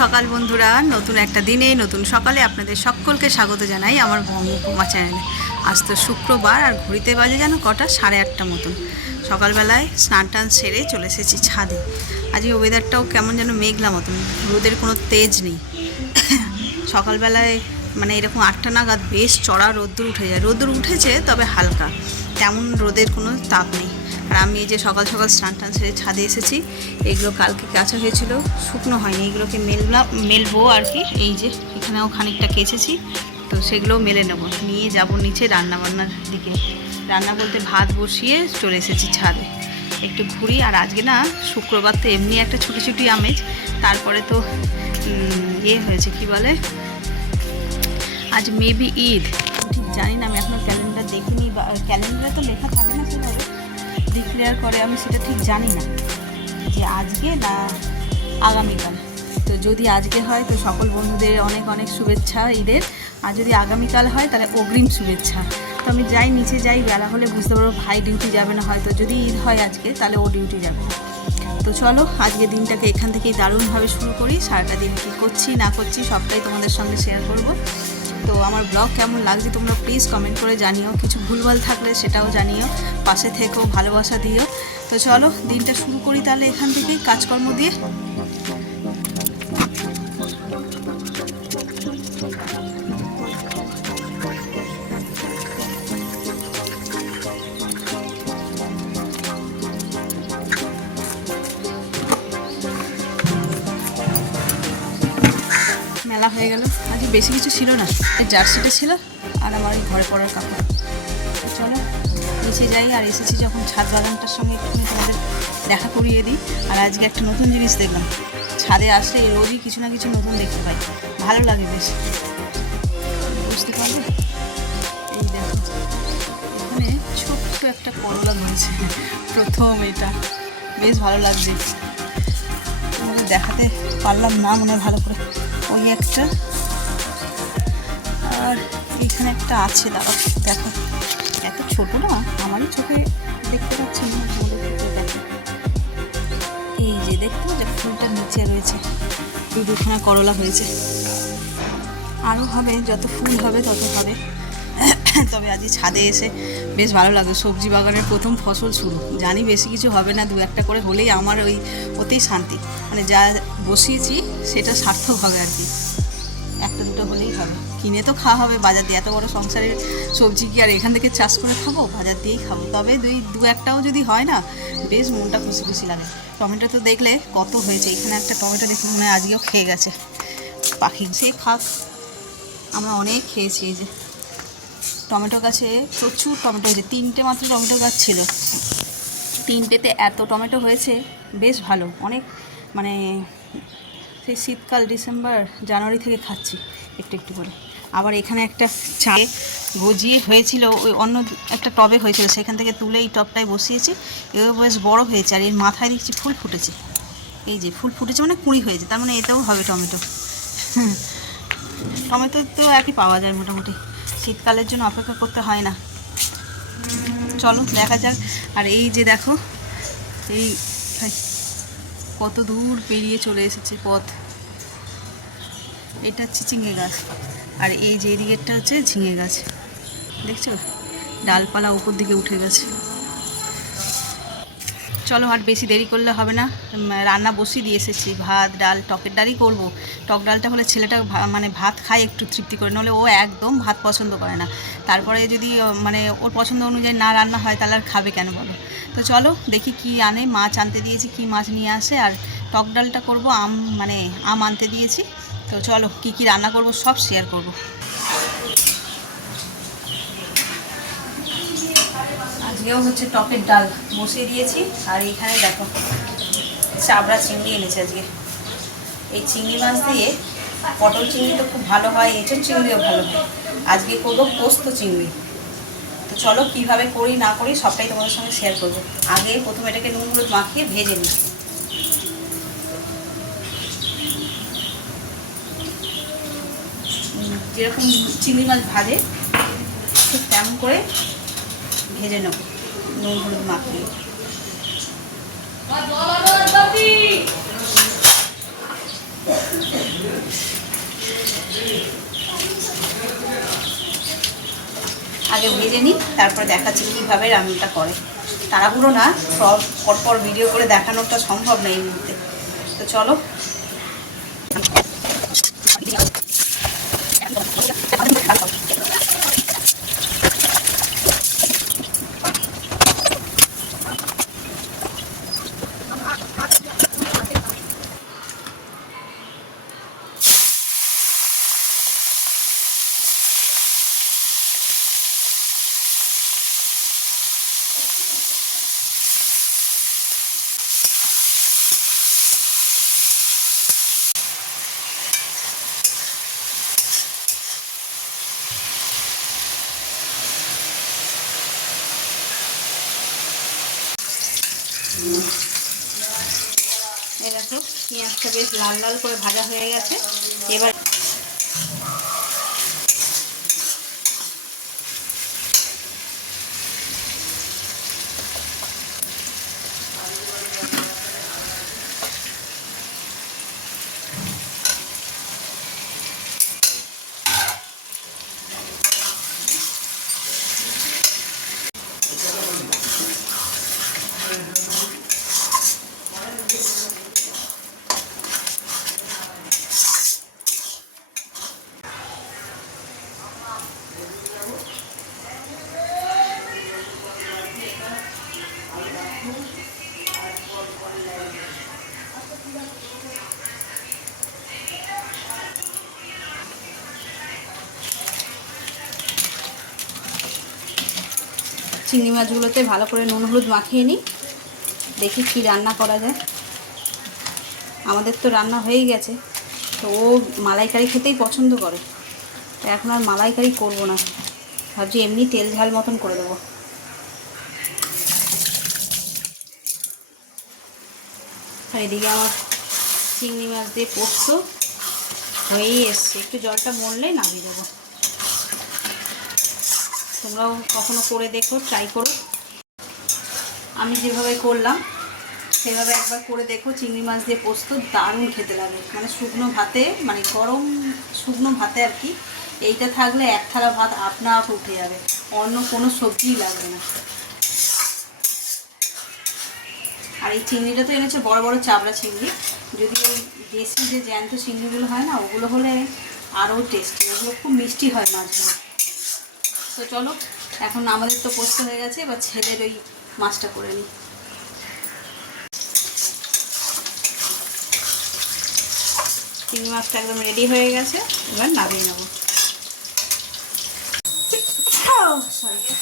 সকাল বন্ধুরা, নতুন একটা দিনে নতুন সকালে আপনাদের সকলকে স্বাগত জানাই আমার উপমা চ্যানেলে। আজ তো শুক্রবার আর ঘড়িতে বাজে যেন কটা 8:30 মতন। সকালবেলায় স্নান টান সেরে চলে এসেছি ছাদে। আজকে ওয়েদারটাও কেমন যেন মেঘলা মতন, রোদের কোনো তেজ নেই। সকালবেলায় মানে এরকম 8টা নাগাদ বেশ চড়া রোদ্দুর উঠে যায়, রোদ্দুর উঠেছে তবে হালকা, তেমন রোদের কোনো তাপ নেই। আর আমি এই যে সকাল সকাল স্নান টান সেরে ছাদে এসেছি। এগুলো কালকে কাঁচা হয়েছিল, শুকনো হয়নি, এগুলোকে মেলবো আর কি। এই যে এখানেও খানিকটা কেচেছি, তো সেগুলোও মেলে নেবো, নিয়ে যাব নিচে রান্নাবান্নার দিকে। রান্না বলতে ভাত বসিয়ে চলে এসেছি ছাদে, একটু ঘুরি। আর আজকে না শুক্রবার তো এমনি একটা ছুটি ছুটি আমেজ, তারপরে তো হয়েছে কি বলে, আজ মেবি ঈদ, ঠিক জানি না, আমি এখনও ক্যালেন্ডার দেখিনি, বা ক্যালেন্ডারে তো লেখা থাকে না সেভাবে, ডিক্লেয়ার করে, আমি সেটা ঠিক জানি না যে আজকে না আগামীকাল। তো যদি আজকে হয় তো সকল বন্ধুদের অনেক অনেক শুভেচ্ছা ঈদের, আর যদি আগামীকাল হয় তাহলে অগ্রিম শুভেচ্ছা। তো আমি যাই, নিচে যাই, বেলা হলে বুঝতে পারবো ভাই ডিউটি যাবে না, হয়তো যদি ঈদ হয় আজকে তাহলে ও ডিউটি যাবে। তো চলো আজকে দিনটাকে এখান থেকেই দারুণভাবে শুরু করি। সারাটা দিন কী করছি না করছি সবটাই তোমাদের সঙ্গে শেয়ার করব। তো আমার ব্লগ কেমন লাগছে তোমরা প্লিজ কমেন্ট করে জানিও, কিছু ভুলভাল থাকলে সেটাও জানিও, পাশে থেকেও ভালোবাসা দিও। তো চলো দিনটা শুরু করি তাহলে এখান থেকেই কাজকর্ম দিয়ে। মেলা হয়ে গেল, আজকে বেশি কিছু ছিল না, জার্সিটা ছিল আর আমার এই ঘরে পড়ার কাপড়। চলো নিচে যাই, আর এসেছি যখন ছাদ বাগানটার সঙ্গে একটুখানি তোমাদের দেখা করিয়ে দিই। আর আজকে একটা নতুন জিনিস দেখলাম, ছাদে আসলে রোজই কিছু না কিছু নতুন দেখতে পাই, ভালো লাগে বেশ, বুঝতে পারবে। এই দেখো এখানে ছোট্ট একটা করলা ধরেছে, প্রথম এটা, বেশ ভালো লাগছে, তোমাদের দেখাতে পারলাম না মনে হয় ভালো করে। ওই একটা, আর এইখানে একটা আছে, দাঁড়াও দেখো, এত ছোটো না, আমারই চোখে দেখতে পাচ্ছি না, দেখো এই যে দেখতে যে ফুলটার নিচে রয়েছে, দুখানা করলা হয়েছে, আরও হবে, যত ফুল হবে তত হবে। তবে আজকে ছাদে এসে বেশ ভালো লাগে, সবজি বাগানের প্রথম ফসল শুরু, জানি বেশি কিছু হবে না, 2-1টা করে হলেই আমার ওতেই শান্তি, মানে যা বসিয়েছি সেটা সার্থক হবে আর কি, 1-2 হলেই হবে। কিনে তো খাওয়া হবে বাজার দিয়ে, এত বড় সংসারের সবজি কি আর এখান থেকে চাষ করে খাবো, বাজার দিয়েই খাবো। তবে 2-1টাও যদি হয় না বেশ মনটা খুশি খুশি লাগে। টমেটো তো দেখলে কত হয়েছে, এখানে একটা টমেটো দেখুন মনে হয় আজকেও খেয়ে গেছে পাখি, সে খাক, আমরা অনেক খেয়েছি। এই যে টমেটো গাছে প্রচুর টমেটো হয়েছে, 3টে মাত্র টমেটো গাছ ছিল, 3টেতে এত টমেটো হয়েছে, বেশ ভালো, অনেক, মানে সেই শীতকাল ডিসেম্বর জানুয়ারি থেকে খাচ্ছি একটু একটু করে। আবার এখানে একটা চায়ে গজি হয়েছিল, ওই অন্য একটা টবে হয়েছিল, সেখান থেকে তুলে এই টবটায় বসিয়েছি, এও বেশ বড় হয়েছে, আর এর মাথায় দেখছি ফুল ফুটেছে, এই যে ফুল ফুটেছে মানে কুঁড়ি হয়েছে, তার মানে এতেও হবে টমেটো। টমেটো তো একই পাওয়া যায় মোটামুটি, শীতকালের জন্য অপেক্ষা করতে হয় না। চলো দেখা যাক। আর এই যে দেখো, এই কত দূর পেরিয়ে চলে এসেছে পথ, এটা হচ্ছে চিংড়ি গাছ, আর এই যে এদিকেরটা হচ্ছে ঝিঙে গাছ, দেখছো ডালপালা উপর দিকে উঠে গেছে। চলো আর বেশি দেরি করলে হবে না, রান্না বসিয়ে দিয়ে এসেছি, ভাত ডাল, টকের ডালই করবো। টক ডালটা হলে ছেলেটা মানে ভাত খায় একটু তৃপ্তি করে, নাহলে ও একদম ভাত পছন্দ করে না। তারপরে যদি মানে ওর পছন্দ অনুযায়ী না রান্না হয় তাহলে আর খাবে কেন বলো। তো চলো দেখি কি আনে, মাছ আনতে দিয়েছি, কি মাছ নিয়ে আসে। আর টক ডালটা করবো, আম আনতে দিয়েছি। তো চলো কি কি রান্না করব সব শেয়ার করব। আজকেও হচ্ছে টকের ডাল বসিয়ে দিয়েছি। আর এইখানে দেখো চাবড়া চিংড়ি এনেছে আজকে, এই চিংড়ি মাছ দিয়ে, পটল চিংড়ি তো খুব ভালো হয়, এঁচোড় চিংড়িও ভালো হয়, আজকে করবো পোস্ত চিংড়ি। তো চলো কীভাবে করি না করি সবটাই তোমাদের সঙ্গে শেয়ার করবো। আগে প্রথমে এটাকে নুন হলুদ মাখিয়ে ভেজে নিই, যেরকম চিংড়ি মাছ ভাজে ঠিক তেমন করে ভেজে নেব নুন হলুদ মাখিয়ে। আগে ভেজে নিই, তারপরে দেখাচ্ছি কীভাবে রান্নাটা করে। তাড়াহুড়ো না, সব পরপর ভিডিও করে দেখানোটা সম্ভব না এই মুহূর্তে। তো চলো। এই দেখো পেঁয়াজটা বেশ লাল লাল করে ভাজা হয়ে গেছে। এবার চিংড়ি মাছগুলোতে ভালো করে নুন হলুদ মাখিয়ে নিই, দেখি কী রান্না করা যায়। আমাদের তো রান্না হয়েই গেছে, তো ও মালাইকারি খেতেই পছন্দ করে, তো এখন আর মালাইকারি করব না, ভাবছি এমনি তেল ঝাল মতন করে দেবো। আর এদিকে আমার চিংড়ি মাছ দিয়ে পোস্ত হয়েই এসছে, একটু জলটা মরলে নামিয়ে দেবো। তোমরাও কখনো করে দেখো, ট্রাই করো। আমি যেভাবে করলাম সেভাবে একবার করে দেখো। চিংড়ি মাছ দিয়ে পোস্ত দারুণ খেতে লাগে, মানে শুকনো ভাতে, মানে গরম শুকনো ভাতে আর কি। এইটা থাকলে এক থালা ভাত আপনা আপ উঠে যাবে, অন্য কোনো সবজিই লাগবে না। আর এই চিংড়িটা তো এনেছে বড় বড় চাবড়া চিংড়ি, যদি ওই দেশি যে জ্যান্ত চিংড়িগুলো হয় না, ওগুলো হলে আরও টেস্টি, ওগুলো খুব মিষ্টি হয় মাছগুলো। তো চলো, এখন আমাদের তো পোস্ত হয়ে গেছে, এবার ছেলের ওই মাছটা করে নিই। চিংড়ি মাছটা একদম রেডি হয়ে গেছে, এবার নামিয়ে নেবো।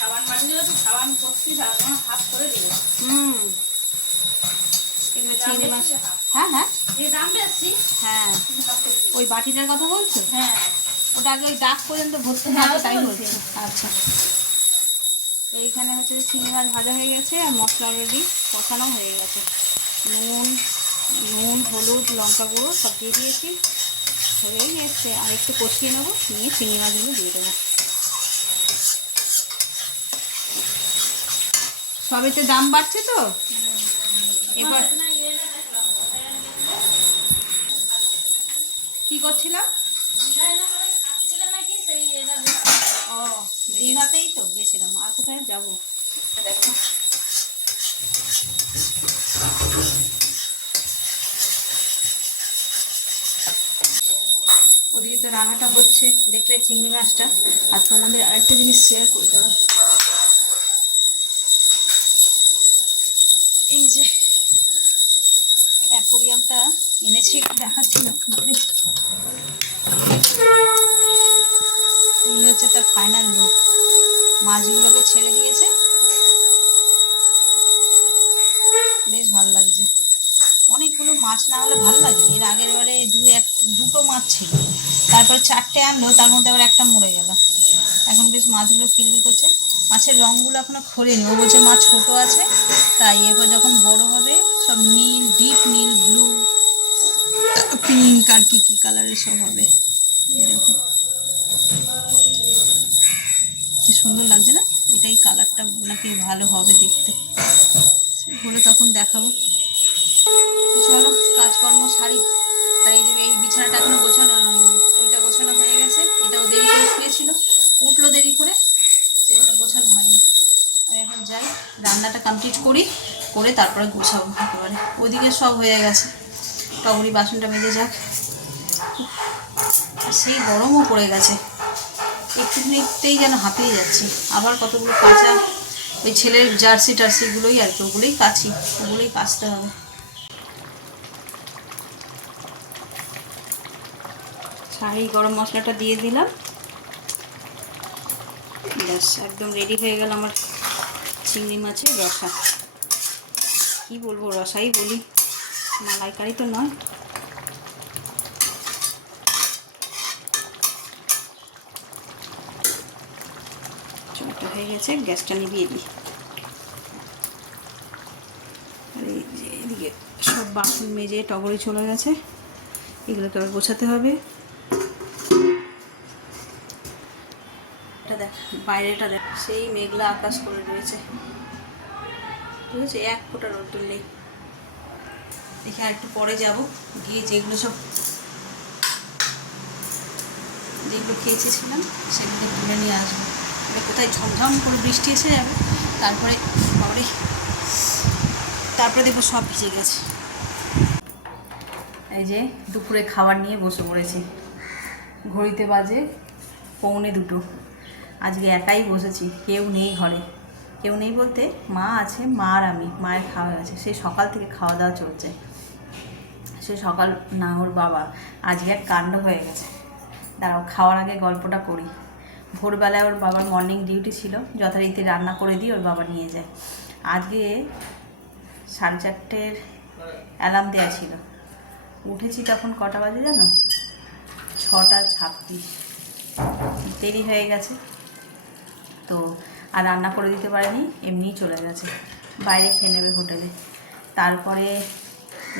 সাবান মাছগুলো তো সাবান করছি, হাফ করে দিল। চিংড়ি মাছ, হ্যাঁ হ্যাঁ হ্যাঁ, ওই বাটিটার কথা বলছো? হ্যাঁ, ওটা আগে ওই দাগ পর্যন্ত ভর্তি হবে, তাই বলছি। আচ্ছা, এইখানে হচ্ছে যে চিংড়ি মাছ ভাজা হয়ে গেছে, আর মশলা অলরেডি কষানো হয়ে গেছে। নুন হলুদ লঙ্কা গুঁড়ো সব দিয়ে দিয়েছি, হয়েই এসছে। আর একটু কষিয়ে নেবো, নিয়ে চিংড়ি মাছগুলো দিয়ে দেবো। সবেতে দাম বাড়ছে তো, এবার কি করছিলাম? ও, দীঘাতেই তো গেছিলাম, আর কোথায় যাবো? দেখো ওদিকে তো রান্নাটা হচ্ছে, দেখলে চিংড়ি মাছটা। আর তোমাদের আরেকটা জিনিস শেয়ার করে দেবো, এই যে অ্যাকোরিয়ামটা এনেছি, দেখাচ্ছিলাম। এই হচ্ছে তার ফাইনাল লুক। মাছগুলোকে ছেড়ে দিয়েছে, বেশ ভালো লাগছে। অনেকগুলো মাছ না হলে ভালো লাগে। এর আগের বারে দুটো মাছ ছিল, তারপর 4টে আনলো, তার মধ্যে আবার একটা মরে গেল। এখন বেশ মাছগুলো কিলবিল করছে। মাছের রঙগুলো এখনো খোলেনি, ও বলছে মাছ ছোট আছে, তাই এরপর যখন বড় হবে সব নীল, ডিপ নীল, ব্লু, পিঙ্ক আর কি কালারের সব হবে। এরকম কি সুন্দর লাগছে না? এটাই কালারটা নাকি ভালো হবে দেখতে, হলে তখন দেখাবো। চলো কাজকর্ম সারি, আর এই বিছানাটা এখনো গোছানো হয়নি, ওইটা গোছানো হয়ে গেছে, এটাও দেরি করে শুয়েছিল, উঠলো দেরি করে, সেজন্য গোছানো হয়নি। আমি এখন যাই রান্নাটা কমপ্লিট করি, করে তারপরে গোছাবো একেবারে। ওইদিকে সব হয়ে গেছে, টগরি বাসনটা মেজে যাক। আর সেই গরমও পড়ে গেছে, একটুখানিতেই যেন হাঁপিয়ে যাচ্ছে। আবার কতগুলো কাঁচা ওই ছেলের জার্সি টার্সিগুলোই আর কি, ওগুলোই কাছি, ওগুলোই কাচতে হবে। শাহি গরম মশলাটা দিয়ে দিলাম, ব্যাস একদম রেডি হয়ে গেল আমার চিংড়ি মাছের রসা। কি বলবো, রসাই বলি, মালাইকারি তো নয়। চলটা হয়ে গেছে, গ্যাসটা নিভিয়ে দিই। আর এদিকে সব বাসন মেজে টগরি চলে গেছে, এগুলোকে আবার গোছাতে হবে। দেখ বাইরেটা দেখ, সেই মেঘলা আকাশ করে রয়েছে, বুঝেছি, এক ফোঁটা রোদ্দুর নেই। দেখি আর একটু পরে যাব, গিয়ে যেগুলো খেয়েছিলাম সেগুলো তুলে নিয়ে আসবো। এটা কোথায় ঝমঝম করে বৃষ্টি এসে যাবে, তারপরে দেখবো সব ভিজে গেছে। এই যে দুপুরে খাবার নিয়ে বসে পড়েছি, ঘড়িতে বাজে 1:45। আজকে একাই বসেছি, কেউ নেই ঘরে। কেউ নেই বলতে মা আছে, মা আর আমি, মায়ের খাওয়া গেছে, সেই সকাল থেকে খাওয়া দাওয়া চলছে। সে সকাল না, ওর বাবা আজকে এক কাণ্ড হয়ে গেছে। দাঁড়াও খাওয়ার আগে গল্পটা করি। ভোরবেলায় ওর বাবার মর্নিং ডিউটি ছিল, যথারীতি রান্না করে দিয়ে ওর বাবা নিয়ে যায়। আজকে 4:30 অ্যালার্ম দেওয়া ছিল, উঠেছি তখন কটা বাজে জানো? 6:36। দেরি হয়ে গেছে তো, আর রান্না করে দিতে পারেনি, এমনিই চলে গেছে, বাইরে খেয়ে নেবে হোটেলে। তারপরে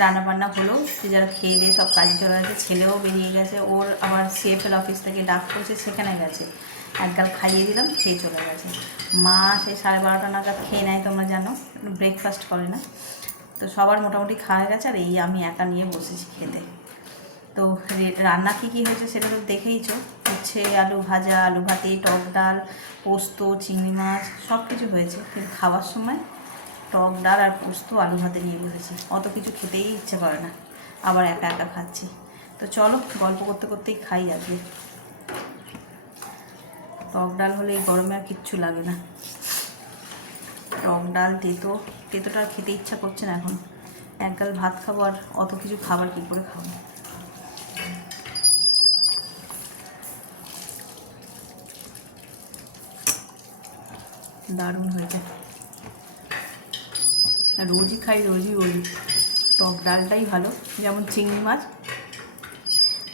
রান্নাবান্না হলো, যে যারা খেয়ে দিয়ে সব কাজে চলে গেছে, ছেলেও বেরিয়ে গেছে, ওর আবার CFL অফিস থেকে ডাক করছে, সেখানে গেছে। একগাল খাইয়ে দিলাম, খেয়ে চলে গেছে। মা সেই 12:30 নাগাদ খেয়ে নেয়, তোমরা জানো, ব্রেকফাস্ট করে না। তো সবার মোটামুটি খাওয়া গেছে, আর এই আমি একা নিয়ে বসেছি খেতে। তো রান্না কী হয়েছে সেটা তো দেখেইছো, হচ্ছে আলু ভাজা, আলু ভাতে, টক ডাল, পোস্ত, চিংড়ি মাছ, সব কিছু হয়েছে। কিন্তু খাওয়ার সময় টক ডাল আর পোস্ত আলু ভাতে নিয়ে বসেছি, অত কিছু খেতেই ইচ্ছে করে না, আবার একা একা খাচ্ছি। তো চলো গল্প করতে করতেই খাই আজকে। টক ডাল হলে এই গরমে আর কিচ্ছু লাগে না। টক ডাল, তেতোটা আর খেতে ইচ্ছা করছে না এখন। একগাল ভাত খাবো, আর অত কিছু খাবার কী করে খাবো। দারুণ হয়েছে, রোজই খাই, রোজই বলি টক ডালটাই ভালো। যেমন চিংড়ি মাছ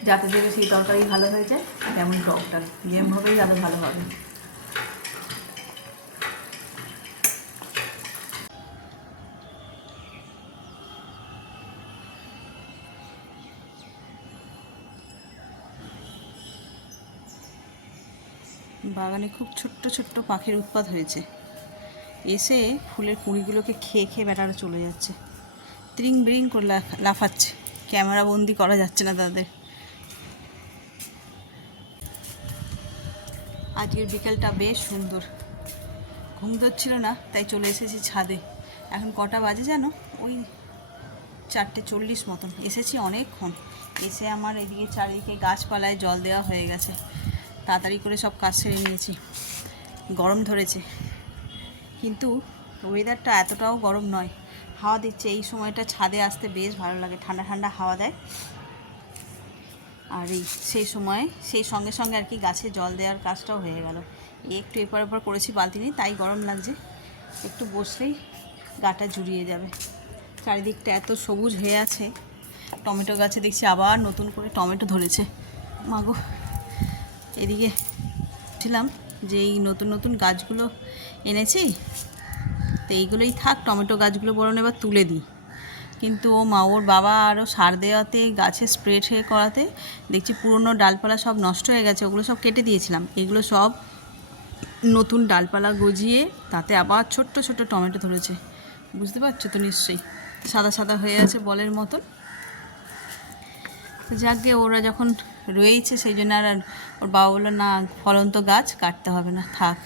যাতে দেবে সেই তরকারি ভালো হয়েছে, তেমন টক ডাল যেমনভাবেই যাতে ভালো হবে। বাগানে খুব ছোট্ট ছোট্ট পাখির উৎপাত হয়েছে, এসে ফুলের কুঁড়িগুলোকে খেয়ে খেয়ে বেটারা চলে যাচ্ছে, ত্রিং বিরিং করে লাফাচ্ছে, ক্যামেরা বন্দি করা যাচ্ছে না তাদের। আজকের বিকেলটা বেশ সুন্দর, ঘুম ধরছিল না, তাই চলে এসেছি ছাদে। এখন কটা বাজে জানো? ওই 4:40 মতন। এসেছি অনেকক্ষণ, এসে আমার এদিকে চারিদিকে গাছপালায় জল দেওয়া হয়ে গেছে, তাড়াতাড়ি করে সব কাজ সেরে নিয়েছি। গরম ধরেছে, কিন্তু ওয়েদারটা এতটাও গরম নয়, হাওয়া দিচ্ছে। এই সময়টা ছাদে আসতে বেশ ভালো লাগে, ঠান্ডা ঠান্ডা হাওয়া দেয়। আর সেই সময় সেই সঙ্গে সঙ্গে আর কি গাছে জল দেওয়ার কাজটাও হয়ে গেল। একটু এপার ওপর করেছি বালতি নিয়ে, তাই গরম লাগছে, একটু বসলেই গাটা জুড়িয়ে যাবে। চারিদিকটা এত সবুজ হয়ে আছে, টমেটো গাছে দেখছি আবার নতুন করে টমেটো ধরেছে। মাগো, এদিকে ছিলাম যে এই নতুন নতুন গাছগুলো এনেছি, তো এইগুলোই থাক, টমেটো গাছগুলো বরং এবার তুলে দিই। কিন্তু ওর বাবা আরও সার দেওয়াতে, গাছে স্প্রে করাতে দেখছি পুরনো ডালপালা সব নষ্ট হয়ে গেছে, ওগুলো সব কেটে দিয়েছিলাম। এগুলো সব নতুন ডালপালা গজিয়ে তাতে আবার ছোট্ট ছোট্ট টমেটো ধরেছে, বুঝতে পারছো তো নিশ্চয়ই, সাদা সাদা হয়ে আছে বলের মতন। তো যাকে ওরা যখন রয়েছে সেই জন্য আর ওর বাবা বললো না, ফলন্ত গাছ কাটতে হবে না, থাক।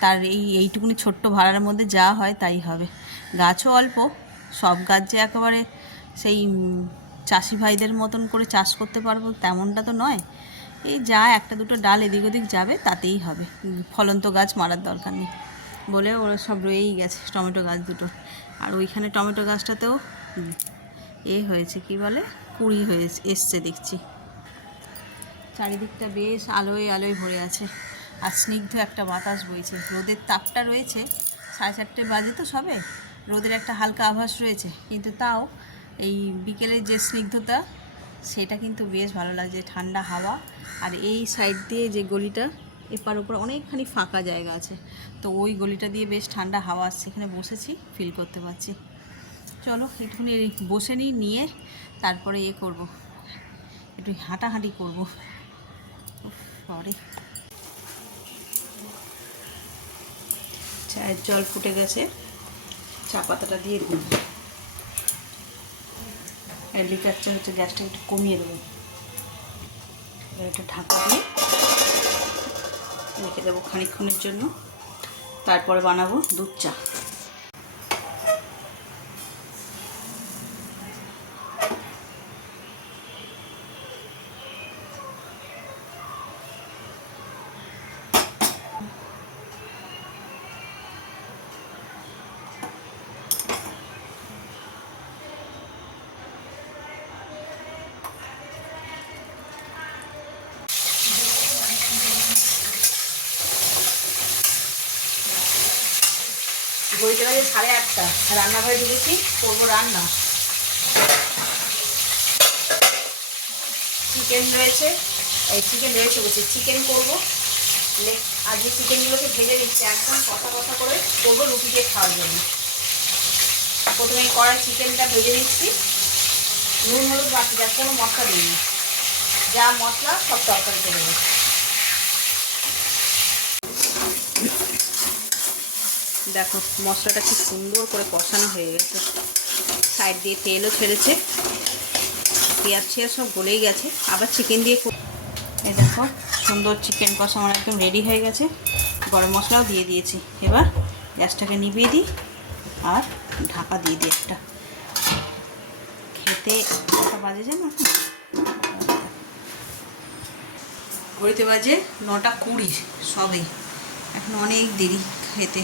তার এইটুকুনি ছোট্ট ভাড়ার মধ্যে যা হয় তাই হবে। গাছও অল্প, সব গাছ যে একেবারে সেই চাষি ভাইদের মতন করে চাষ করতে পারবো তেমনটা তো নয়। এই যা একটা দুটো ডাল এদিক ওদিক যাবে তাতেই হবে, ফলন্ত গাছ মারার দরকার নেই বলে ওরা সব রয়েই গেছে টমেটো গাছ দুটো। আর ওইখানে টমেটো গাছটাতেও হয়েছে কি বলে, কুড়ি এসছে দেখছি। চারিদিকটা বেশ আলোয় আলোয় ভরে আছে, আর স্নিগ্ধ একটা বাতাস বইছে। রোদের তাপটা রয়েছে, 4:30 বাজে তো সবে, রোদের একটা হালকা আভাস রয়েছে, কিন্তু তাও এই বিকেলের যে স্নিগ্ধতা সেটা কিন্তু বেশ ভালো লাগছে, ঠান্ডা হাওয়া। আর এই সাইড দিয়ে যে গলিটা, এপার ওপর অনেকখানি ফাঁকা জায়গা আছে, তো ওই গলিটা দিয়ে বেশ ঠান্ডা হাওয়া আসছে, এখানে বসেছি, ফিল করতে পারছি। চলো একটুখানি বসে নিয়ে তারপরে করব, একটু হাঁটাহাঁটি করবো। সরি, চায়ের জল ফুটে গেছে, চা পাতাটা দিয়ে দিই। আর লিকার চা হচ্ছে, গ্যাসটা একটু কমিয়ে দেবো, একটু ঢাকা দিয়ে রেখে দেবো খানিকক্ষণের জন্য, তারপরে বানাবো দুধ চা। ঘড়িতে বাজে 8:30, রান্নাঘরে ঢুকেছি, করবো রান্না। চিকেন রয়েছে, বলছি চিকেন করবো। আজকে চিকেনগুলোকে ভেজে দিচ্ছি, একদম কষা করে করবো রুটি দিয়ে খাওয়ার জন্য। প্রথমে কড়াই চিকেনটা ভেজে নিচ্ছি, নুন হলুদ বাকি, যার কোনো মশলা দিইনি, যা মশলা সব তরকারিতে দেবো। দেখো মশলাটা খুব সুন্দর করে কষানো হয়ে গেছে, সাইড দিয়ে তেলও ছেড়েছে, পেঁয়াজ সব গলেই গেছে। আবার চিকেন দিয়ে এই দেখো সুন্দর চিকেন কষা আমার একদম রেডি হয়ে গেছে, গরম মশলাও দিয়ে দিয়েছি। এবার গ্যাসটাকে নিভিয়ে দিই আর ঢাকা দিয়ে দিই একটা। খেতে কটা বাজে জানো, ঘড়িতে বাজে 9:20 সবে, এখন অনেক দেরি খেতে।